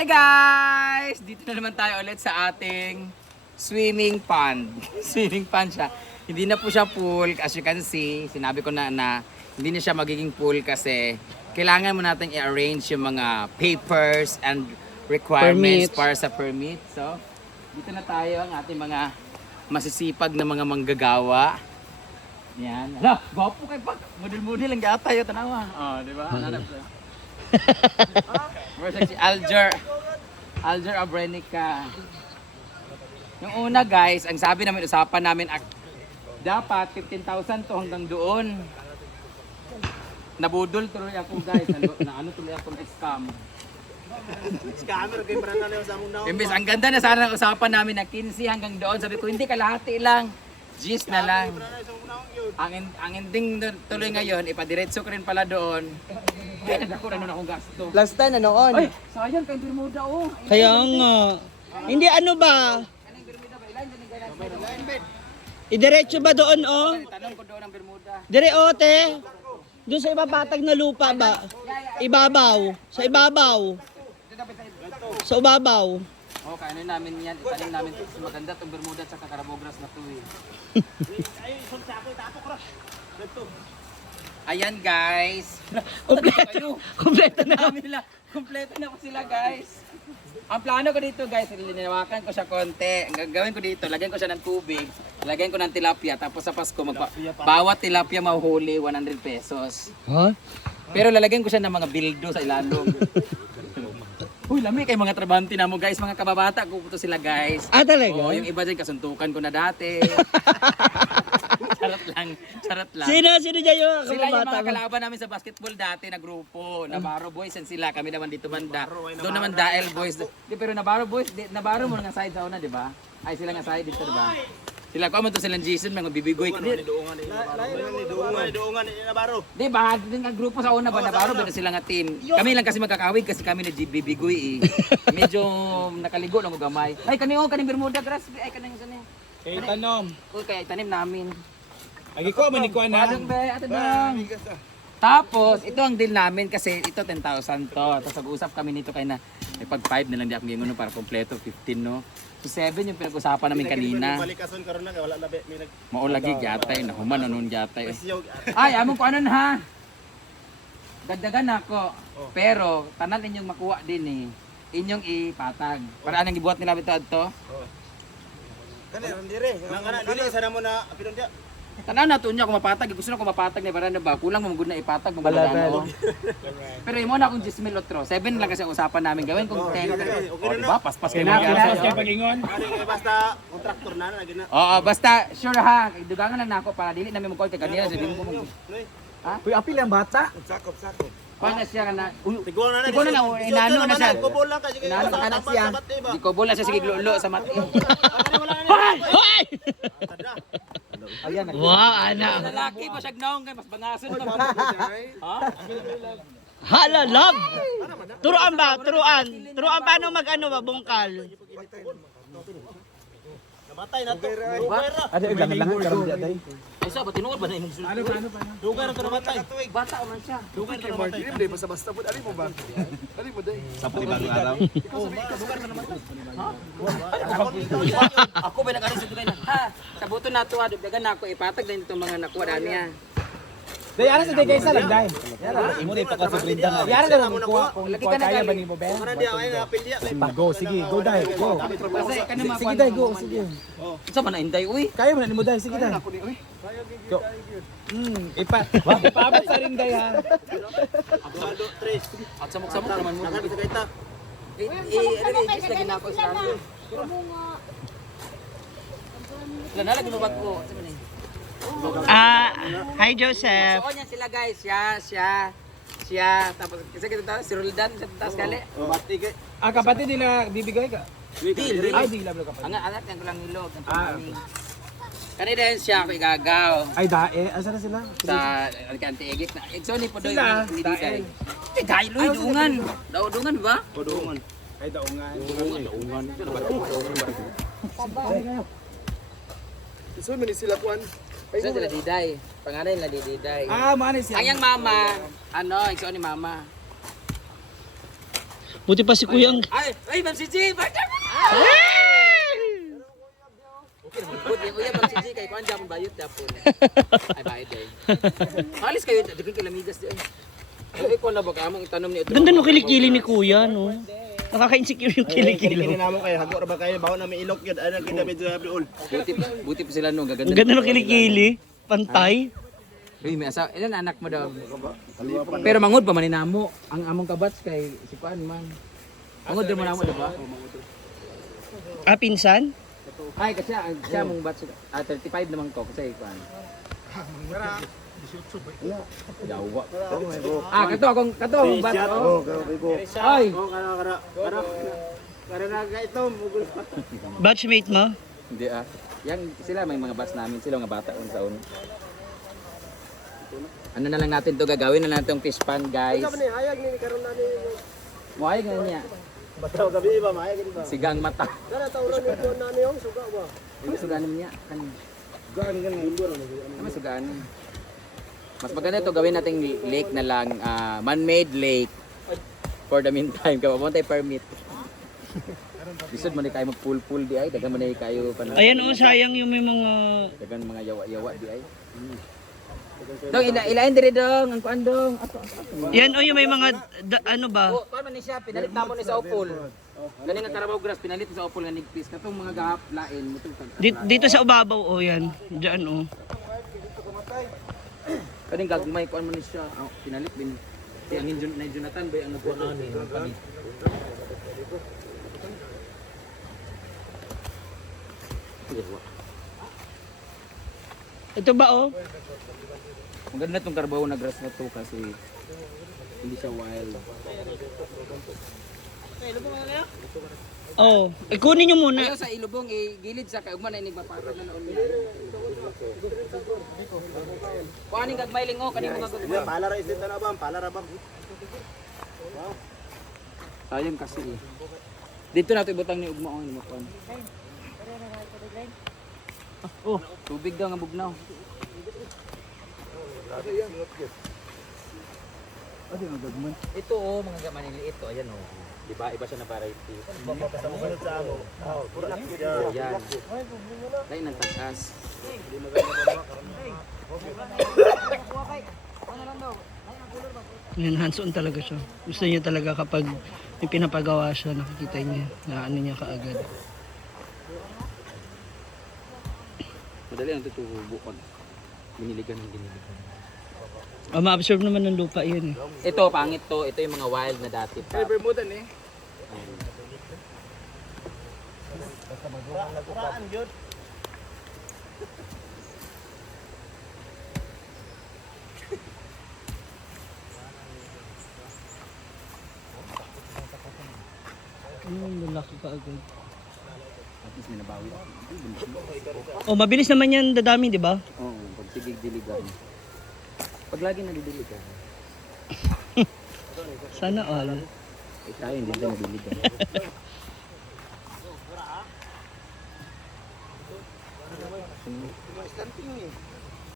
Hi guys! Dito na naman tayo ulit sa ating swimming pond. swimming pond siya. Hindi na po siya pool. As you can see, sinabi ko na na hindi na siya magiging pool kasi kailangan mo natin i-arrange yung mga papers and requirements Permits. para sa permit. So, dito na tayo ang ating mga masisipag na mga manggagawa. Yan. Hala, gwapo kay Pak. Model-model ang gata yun. Tanawa. Oh, di ba? Hanap siya. Where's si Alger? Alger Abrenica. Yung una guys, ang sabi namin, usapan namin, ak- dapat 15,000 to hanggang doon. Nabudol tuloy ako guys. Na ano tuloy ako na scam. Scammer, kay Brana na sa. Imbis, ang ganda na sana ng usapan namin na 15 hanggang doon. Sabi ko, hindi kalahati lang. Gis na lang. Ang, en- ang ending doon tuloy ngayon, ipadiretso ko rin pala doon. Kaya nagako na nun akong gasto. Last time na noon. Ay, sayang kay Bermuda oh. Kaya nga. Hindi ano ba? Idiretso ba doon oh? Tanong ko doon ang Bermuda. Dire ote. Doon sa ibabatag na lupa ba? Ibabaw. Sa ibabaw. Sa ibabaw. Oh, kainin namin yan. Itanim namin ito. Maganda itong Bermuda at saka Carabogras na to eh. Ayan guys. Kompleto. Kompleto na. Nila. Kompleto na po sila guys. Ang plano ko dito guys, liniwakan ko siya konti. Ang gagawin ko dito, lagyan ko siya ng tubig, lagyan ko ng tilapia, tapos sa Pasko, magpa, bawat tilapia mahuhuli 100 pesos. Ha? Pero lalagyan ko siya ng mga bildo sa ilalong. Uy, lami kay mga trabante na mo guys, mga kababata ko to sila guys. Ah talaga? Oo, yung iba dyan kasuntukan ko na dati. charot lang, charot lang. Sino sino dyan yung Sila yung kababata mga kalaban namin sa basketball dati na grupo. Nabaro Boys and sila. Kami naman dito banda. Doon naman Dael Boys. Di, pero Nabaro Boys, di, Nabaro mo nga side sa una, di ba? Ay, sila nga side dito, di ba? Sila ko man to silang Jason, mga bibigoy. Di, Doongan ni doongan ni Nabaro. di ba? Din ang grupo sa una ba Nabaro, pero sila nga team. Kami lang kasi magkakawig kasi kami na bibigoy eh. Medyo nakaligo lang ko gamay. Ay, kani oh, kaning Bermuda grass. Ay, kaning sani. Kay tanom. Uy, kaya tanim namin. Agi ko man ikuan na. Padong be, ato dong. Tapos, ito ang deal namin kasi ito 10,000 to. Tapos nag-usap kami nito kay na eh, pag 5 na lang di ako gingon para kompleto 15 no. So 7 yung pinag-usapan namin kanina. Balikason karon na wala labi may nag Maulagi gyatay na human anon gyatay. siyog. Ay, amon ko anon ha. Dagdagan ako. Pero tanan inyong makuha din eh. Inyong ipatag. Para anong gibuhat nila bito adto? Kani ron dire. Nang kana dili sana mo na pinon dia. Tanaw na tunya ko mapatag. Gusto na ko mapatag ni para na ba kulang mo na ipatag mo ano. Pero imo na akong 10 mil otro. 7 lang kasi usapan namin gawin kung 10. Oh, diba? Paspas Kay kayo na mag kay pagingon. Kay basta kontraktor na lagi na. Oo, basta sure ha. Dugangan lang nako para dili namin mo call kay kanila sa mo mo. Noy. Uy, apil ang bata. Sakop sakop. Na siya na. Tiguan na na. Tiguan na na, inano na siya. Kubol lang ka sige. Inano na Tapat siya. ba. Di ko bola siya sige lulo sa mati. Hoy! Tada. Wow, ana. Lalaki pa siya gnaong kay mas bangason pa. Ha? Hala, love. Turuan ba? Turuan. Turuan paano mag-ano ba? Bungkal. Namatay na to. Dugay ra. Ade lang lang karon di aday. Ay sa ba tinuod ba na imong Ano pa ano pa? Dugay ra to namatay. Bata man siya. Dugay ra to namatay. Hindi basta basta pud ali mo ba? Ali mo day. Ako ba nakarin sa dugay na. Ha, sa buto na to dugdagan na ako ipatag din itong mga nakuha na niya. Day ara sa day kaysa lang day. Yara, imo day pa sa Brenda nga. Yara na mo kuha kung Lagi ka na kaya ba nimo ba? Kana dia ay na apil dia. Go, sige, go day. Go. Sige day, go, sige. Sa man na inday uy. Kaya mo na nimo day, sige day. Go. Hmm, ipa. Wa ipaabot sa ring day ha. Absualdo tres. At samok-samok naman mo. Nakan sa kaita. Eh, eh, ano eh, just lagi na ako sa rando. Mo ba't ko? Eh. Ah, hi Joseph. So, yan sila guys. Siya, siya, siya. Tapos, kasi kita tayo, si Roldan, sa taas kali. Mati kay. Ah, kapatid nila bibigay ka. Dil, dil. Ay, di lablo kapatid. Ang anak yan ko lang nilog. Ang Ah. Kanina yan siya, ako igagaw. Ay, dae. Asa na sila? Sa Alicante Egik na. Egso ni po doon. Sila, dae. day. Eh, dahil Luy, dungan. Dungan ba? Podungan. Ay, daungan. Dungan. Isun man sila kuan. Isa sila Diday. Pangalan nila Diday. Ah, maani siya. Ang yang mama, ano, igso ni mama. Buti pa si kuya ang... Ay, ay, Ma'am Siji! Bakit? Okay, good. Yung kuya, Ma'am Siji, kay Kwan, Japon, bayot, Japon. Ay, bayot eh. Alis kayo, daging kilamidas di ay. Ay, Kwan na ba ka? Amang itanong ni ito. Ganda no kilikili ni kuya, no? Nakaka-insecure yung kilikili. Kini namo kay hago ra ba kayo bawo na may ilok yun ana kita medyo habi ul. Buti, buti pa sila no, gaganda. Ang ganda no kilikili. Pantay. Uy, may asawa. Ilan anak mo daw? Pero mangod pa maninamo. Ang among kabats kay si Kwan man. Mangod din mo namo, di ba? Ah, pinsan? Ay, kasi siya mong batch, ah, 35 naman ko kasi Kwan. Yawa. Ah, kato akong kato akong batch. Oh, Oh. ko. Ay, Oh, kana kana kana. Kana na ga ito. Batchmate mo? hindi ah. Yang sila may mga batch namin, sila mga bata un sa un. Ano na lang natin to gagawin na natin tong fish pan, guys. hayag ni karon na ni. Muay nga niya. Bataw gabi ba maay gani ba? Sigang mata. Kana tawron ni ko na ni yung suga ba. Ano suganin niya? Kan gani indur na. ano suganin? Mas maganda to gawin nating lake na lang, ah, man-made lake. For the meantime, kaya mo tayo permit. Bisod mo na kayo mag-pool-pool di ay, dagan mo na kayo pa Ayan oh, sayang yung may mga... Dagan mga yawa-yawa di ay. Dong, ila ilain diri dong, ang kuan dong. Ato, ato. Yan oh, yung may mga... da- ano ba? Oh, kuan man ni siya, pinalit na mo ni sa upol. Gani nga Carabao grass, pinalit sa upol nga nigpis. Katong mga gahap lain dito sa ubabaw oh, yan. Diyan oh. Kaning gagmay kuan man ni siya, ah, pinalit bin. Si ang Jun na Jonathan ba ang nagkuha ni palit. Yawa. Ito ba oh? Maganda tong Carabao na grass na to kasi hindi siya wild. Oh, eh, kunin nyo muna. Ayaw sa ilubong igilid sa kaugman na inig maparad na naon. Kuaning gagmay lingo kani mga gagmay. Ya pala ra isin na ba? Pala ra ba? Sayang kasi eh. Dito natin ibutang ni ugma oh, ni makuan. Oh, tubig daw nga bugnaw. Ito oh, mga gaman ito, ayan oh. Di ba iba siya na variety. Yan. Lain ng tagas. Yan, hands-on talaga siya. Gusto niya talaga kapag may pinapagawa siya, nakikita niya na ano niya kaagad. Madali ang tutubo pag biniligan ng biniligan. Oh, ma-absorb naman ng lupa yun eh. Ito, pangit to. Ito yung mga wild na dati pa. Bermuda ni. Ano, lalaki kaagad. At least may nabawi. Oh, mabilis naman yan dadami, di ba? Oo, oh, pag sigig diligan. Pag lagi nadidiligan. Sana all. Eh tayo hindi din nadiligan.